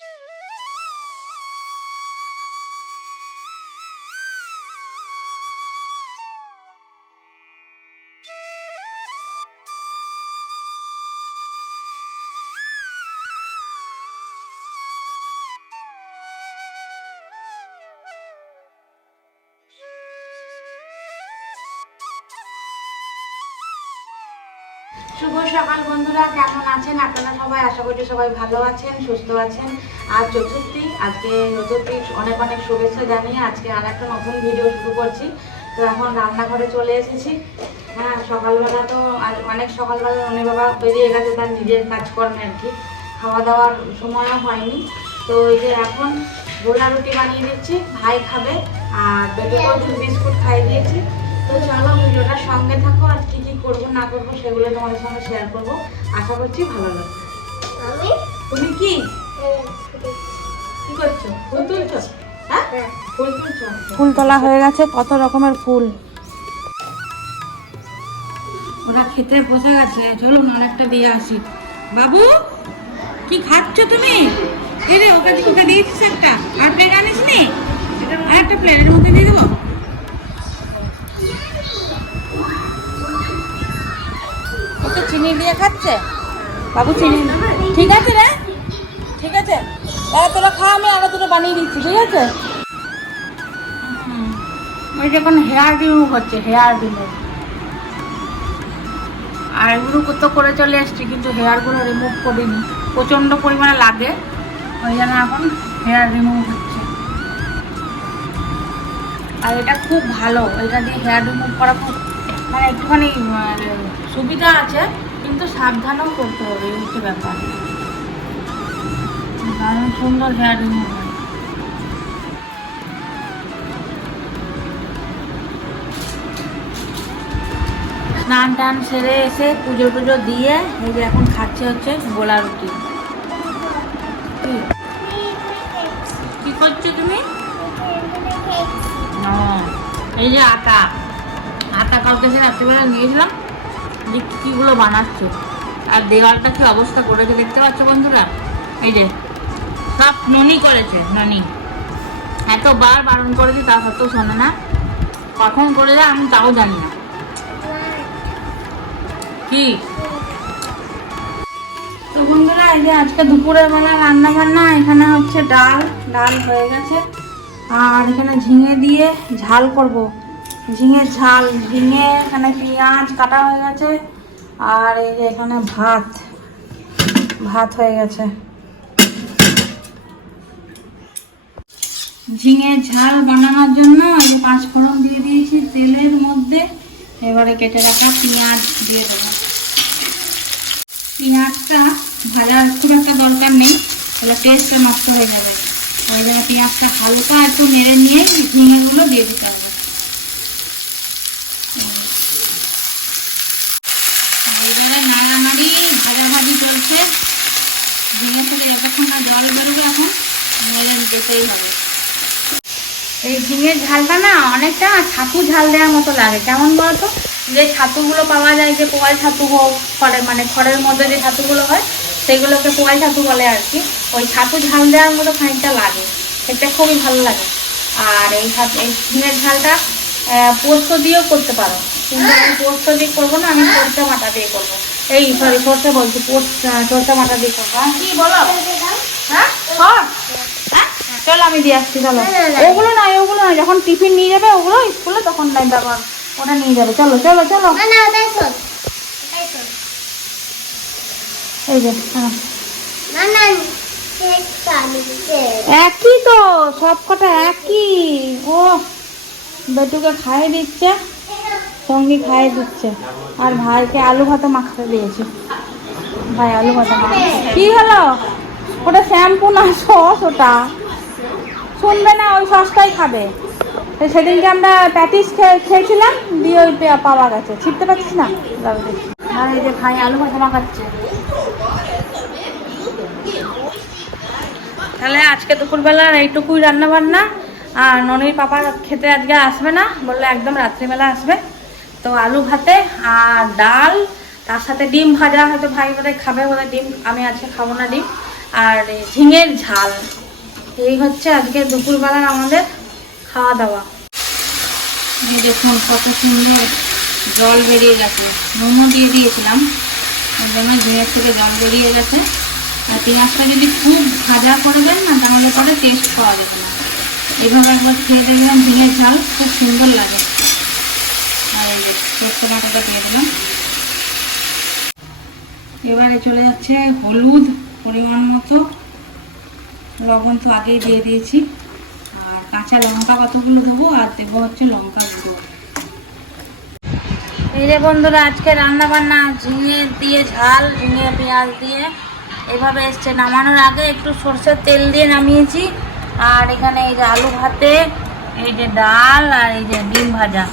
Yeah. শুভ সকাল বন্ধুরা, কেমন আছেন? আপনারা সবাই আশা করি সবাই ভালো আছেন, সুস্থ আছেন। আর চতুর্থী, আজকে চতুর্থী অনেক অনেক শুভেচ্ছা জানিয়ে আজকে আর একটা নতুন ভিডিও শুরু করছি। তো এখন রান্নাঘরে চলে এসেছি। হ্যাঁ সকালবেলা তো আর অনেক সকালবেলা অনেক বাবা বেরিয়ে গেছে তার নিজের কাজকর্মে আর কি। খাওয়া দাওয়ার সময়ও হয়নি। তো এই যে এখন গোলা রুটি বানিয়ে দিচ্ছি, ভাই খাবে, আর কচুর বিস্কুট খাইয়ে দিয়েছি। তো চলো ভিডিওটা সঙ্গে থাকো আর কি কি করব না করব সেগুলো তোমাদের সঙ্গে শেয়ার করব। আশা করছি ভালো লাগবে। আমি? তুমি কি? কি করছ? ফুল তুলছো? হ্যাঁ? ফুল তুলছো? ফুল তোলা হয়ে গেছে কত রকমের ফুল? ওরা খেতে বসে গেছে। চলুন অনেকটা দিয়ে আসি। বাবু কি খাচ্ছ তুমি? এই রে ওকে ওকে দিয়েছিস একটা। আর প্লেট আনিস নি আর একটা প্লেটের মধ্যে দিয়ে দেবো? চিনি দিয়ে খাচ্ছে? বাবু চিনি। ঠিক আছে রে? ঠিক আছে। এ, তোরা খা আমি আগে তোরা বানিয়ে দিচ্ছি, ঠিক আছে? ওই যখন হেয়ার রিমুভ হচ্ছে, হেয়ার রিমুভ আর এগুলো তো করে চলে এসছি কিন্তু হেয়ারগুলো রিমুভ করিনি। প্রচণ্ড পরিমাণে লাগে, ওই জন্য এখন হেয়ার রিমুভ হচ্ছে। আর এটা খুব ভালো, এটা দিয়ে হেয়ার রিমুভ করা খুব মানে একটুখানি সুবিধা আছে। কিন্তু সাবধানও করতে হবে এই হচ্ছে ব্যাপার। দারুণ সুন্দর হেয়ার রিমুভ স্নান টান সেরে এসে পুজো টুজো দিয়ে এই যে এখন খাচ্ছে হচ্ছে গোলা রুটি। কি? কি করছ তুমি? এই যে আটা। আটা কালকে সে রাত্রিবেলা নিয়েছিলাম যে কীগুলো বানাচ্ছো। আর দেওয়ালটা কি অবস্থা করেছে দেখতে পাচ্ছ বন্ধুরা? এই যে, সব ননি করেছে, ননি। এতবার বারণ করেছি, তা সত্ত্বেও শোনে না। কখন করে যায় আমি তাও জানি না। কি? তো বন্ধুরা, এই যে আজকে দুপুরের বেলা রান্না বান্না এখানে হচ্ছে ডাল। ডাল হয়ে গেছে। আর এখানে ঝিঙে দিয়ে ঝাল করব। ঝিঙের ঝাল, ঝিঙে, এখানে পেঁয়াজ কাটা হয়ে গেছে, আর এই যে এখানে ভাত ভাত হয়ে গেছে। ঝিঙে ঝাল বানানোর জন্য এই পাঁচ ফোড়ন দিয়ে দিয়েছি তেলের মধ্যে, এবারে কেটে রাখা পেঁয়াজ দিয়ে দেবো। পেঁয়াজটা ভাজার খুব একটা দরকার নেই, তাহলে টেস্টটা নষ্ট হয়ে যাবে। ওই জন্য পেঁয়াজটা হালকা একটু নেড়ে নিয়ে ঝিঙেগুলো দিয়ে দিতে হবে এইবারে নাড়ানাড়ি ভাজাভাজি চলছে ঝিঙে থেকে যতক্ষণ না জল বেরোবে এখন নেড়ে যেতেই হবে। এই ঝিঙের ঝালটা না অনেকটা ছাতু ঝাল দেওয়ার মতো লাগে। কেমন বলতো? যে ছাতুগুলো পাওয়া যায়, যে পোয়াল ছাতু হোক খড়ে মানে খড়ের মধ্যে যে ছাতুগুলো হয়, সেগুলোকে পোয়াল ছাতু বলে আর কি। ওই ছাতু ঝাল দেওয়ার মতো খানিকটা লাগে। খেতে খুবই ভালো লাগে। আর এই এই ঝিঙের ঝালটা পোস্ত দিয়েও করতে পারো। কিন্তু আমি পোস্ত দিয়ে করব না, আমি সরষে বাটা দিয়ে করব। এই সরি সরষে বলছি, পোস্ত সরষে বাটা দিয়ে করব। কি বলো? হ্যাঁ? চলো আমি দিয়ে আসছি চলো। ওগুলো না ওগুলো না যখন টিফিন নিয়ে যাবে ওগুলো স্কুলে তখন নাই ব্যবহার। ওটা নিয়ে যাবে। চলো চলো চলো। এই যে একই তো সব কটা একই। ও বেটুকে খাইয়ে দিচ্ছে সঙ্গে খাইয়ে দিচ্ছে। আর ভাইকে আলু ভাতে মাখাতে দিয়েছে। ভাই আলু ভাতে কি হলো? ওটা শ্যাম্পু না সস ওটা? শুনবে না ওই সসটাই খাবে। সেদিনকে আমরা প্যাটিস খেয়েছিলাম দিয়ে ওই পাওয়া গেছে। ছিপতে পারছিস না? আর এই যে ভাই আলু ভাতে মাখাচ্ছে। তাহলে আজকে দুপুরবেলার এইটুকুই রান্না বান্না আর ননির পাপা খেতে আজকে আসবে না বলল একদম রাত্রিবেলা আসবে। তো আলু ভাতে আর ডাল তার সাথে ডিম ভাজা হয়তো ভাই বোধহয় খাবে বোধহয় ডিম আমি আজকে খাব না ডিম। আর ঝিঙের ঝাল। এই হচ্ছে আজকে দুপুরবেলার আমাদের খাওয়া দাওয়া এই দেখুন, কত সুন্দর জল বেরিয়ে গেছে। নুনও দিয়ে দিয়েছিলাম, ওর জন্য ঝিঙের থেকে জল বেরিয়ে গেছে। আর পেঁয়াজটা যদি খুব ভাজা করবেন না, তাহলে পরে টেস্ট পাওয়া যাবে না। এভাবে একবার খেয়ে দেখলাম ঝিঙের ঝাল খুব সুন্দর লাগে। আর এই সরষে বাটাটা দিয়ে দিলাম। এবারে চলে যাচ্ছে হলুদ পরিমাণ মতো। লবণ তো আগেই দিয়ে দিয়েছি। আর কাঁচা লঙ্কা কতগুলো দেবো? আর দেবো হচ্ছে লঙ্কা গুঁড়ো। এই যে বন্ধুরা, আজকে রান্না বান্না ঝিঙে দিয়ে ঝাল, ঝিঙে পেঁয়াজ দিয়ে এভাবে এসছে। নামানোর আগে একটু সর্ষের তেল দিয়ে নামিয়েছি। আর এখানে এই যে আলু ভাতে, এই যে ডাল, আর এই যে ডিম ভাজা।